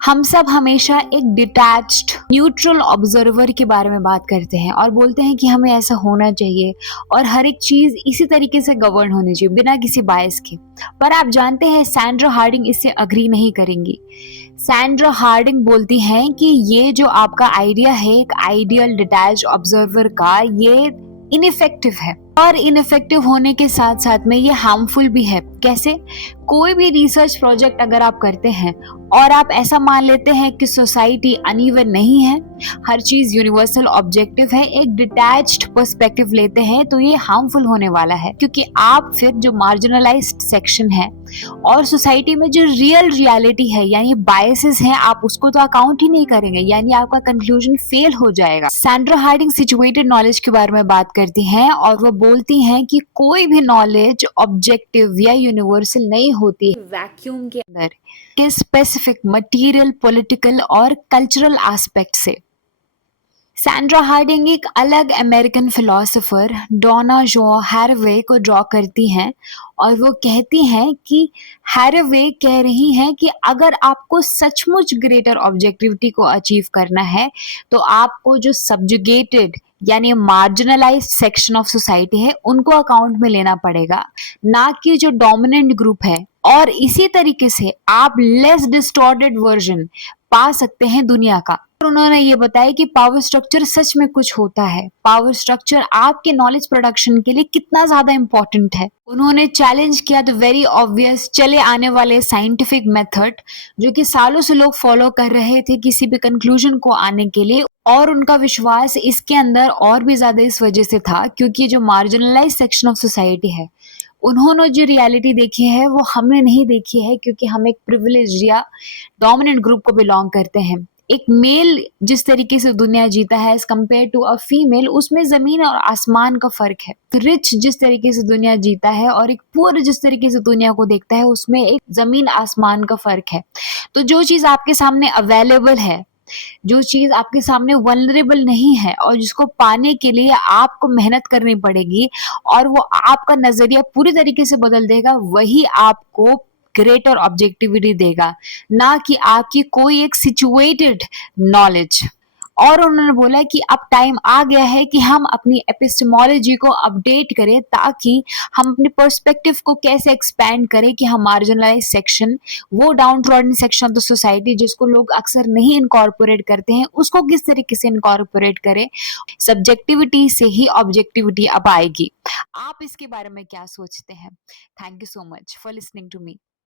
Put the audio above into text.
हम सब हमेशा एक डिटैच्ड न्यूट्रल ऑब्जर्वर के बारे में बात करते हैं और बोलते हैं कि हमें ऐसा होना चाहिए और हर एक चीज इसी तरीके से गवर्न होनी चाहिए बिना किसी बायस के। पर आप जानते हैं सैंड्रा हार्डिंग इससे अग्री नहीं करेंगी। सैंड्रा हार्डिंग बोलती हैं कि ये जो आपका आइडिया है एक आइडियल डिटैच्ड ऑब्जर्वर का, ये इनइफेक्टिव है और इनइफेक्टिव होने के साथ साथ में ये हार्मफुल भी है। कैसे? कोई भी रिसर्च प्रोजेक्ट अगर आप करते हैं और आप ऐसा मान लेते हैं कि सोसाइटी अनइवन नहीं है, हर चीज यूनिवर्सल ऑब्जेक्टिव है, एक डिटैच्ड पर्सपेक्टिव लेते हैं, तो ये हार्मफुल होने वाला है। क्योंकि आप फिर जो मार्जिनलाइज्ड सेक्शन है और सोसाइटी में जो रियल रियलिटी है यानी बायसेस हैं, आप उसको तो अकाउंट ही नहीं करेंगे, यानी आपका कंक्लूजन फेल हो जाएगा। सैंड्रा हार्डिंग सिचुएटेड नॉलेज के बारे में बात करती हैं और वो बोलती हैं कि कोई भी नॉलेज ऑब्जेक्टिव या यूनिवर्सल नहीं होती है वैक्यूम के अंदर के स्पेसिफिक मटेरियल, पॉलिटिकल और कल्चरल एस्पेक्ट से। सैंड्रा हार्डिंग एक अलग अमेरिकन फिलोसोफर डोना जो हैरवे को ड्रॉ करती हैं और वो कहती हैं कि हैरवे कह रही हैं कि अगर आपको सचमुच ग्रेटर ऑब्जेक्टिविटी को अचीव करना है तो आपको जो सब्जुगेटेड यानी मार्जिनलाइज्ड सेक्शन ऑफ सोसाइटी है उनको अकाउंट में लेना पड़ेगा, ना कि जो डोमिनेंट ग्रुप है। और इसी तरीके से आप लेस डिस्टॉर्टेड वर्जन पा सकते हैं दुनिया का। और उन्होंने ये बताया कि पावर स्ट्रक्चर सच में कुछ होता है, पावर स्ट्रक्चर आपके नॉलेज प्रोडक्शन के लिए कितना ज्यादा इंपॉर्टेंट है। उन्होंने चैलेंज किया द वेरी ऑब्वियस चले आने वाले साइंटिफिक मेथड जो कि सालों से लोग फॉलो कर रहे थे किसी भी कंक्लूजन को आने के लिए, और उनका विश्वास इसके अंदर और भी ज्यादा इस वजह से था क्योंकि जो मार्जिनलाइज सेक्शन ऑफ सोसाइटी है उन्होंने जो रियलिटी देखी है वो हमने नहीं देखी है, क्योंकि हम एक प्रिविलेज या डोमिनेंट ग्रुप को बिलोंग करते हैं। एक मेल जिस तरीके से दुनिया जीता है as compare to a female, उसमें जमीन और आसमान का फर्क है। रिच जिस तरीके से दुनिया जीता है और एक पुअर जिस तरीके से दुनिया को देखता है, उसमें एक जमीन आसमान का फर्क है। तो जो चीज आपके सामने अवेलेबल है, जो चीज आपके सामने वल्नरेबल नहीं है और जिसको पाने के लिए आपको मेहनत करनी पड़ेगी और वो आपका नजरिया पूरी तरीके से बदल देगा, वही आपको ग्रेटर ऑब्जेक्टिविटी देगा, ना कि आपकी कोई एक सिचुएटेड नॉलेज। और उन्होंने बोला कि अब टाइम आ गया है कि हम अपनी एपिस्टेमोलॉजी को अपडेट करें ताकि हम अपने पर्सपेक्टिव को कैसे एक्सपैंड करें कि हम मार्जिनलाइज सेक्शन, वो down trodden section of the society जिसको लोग अक्सर नहीं इनकॉर्पोरेट करते हैं, उसको किस तरीके से इनकॉर्पोरेट करें। सब्जेक्टिविटी से ही ऑब्जेक्टिविटी अब आएगी। आप इसके बारे में क्या सोचते हैं? Thank you so much for listening to me.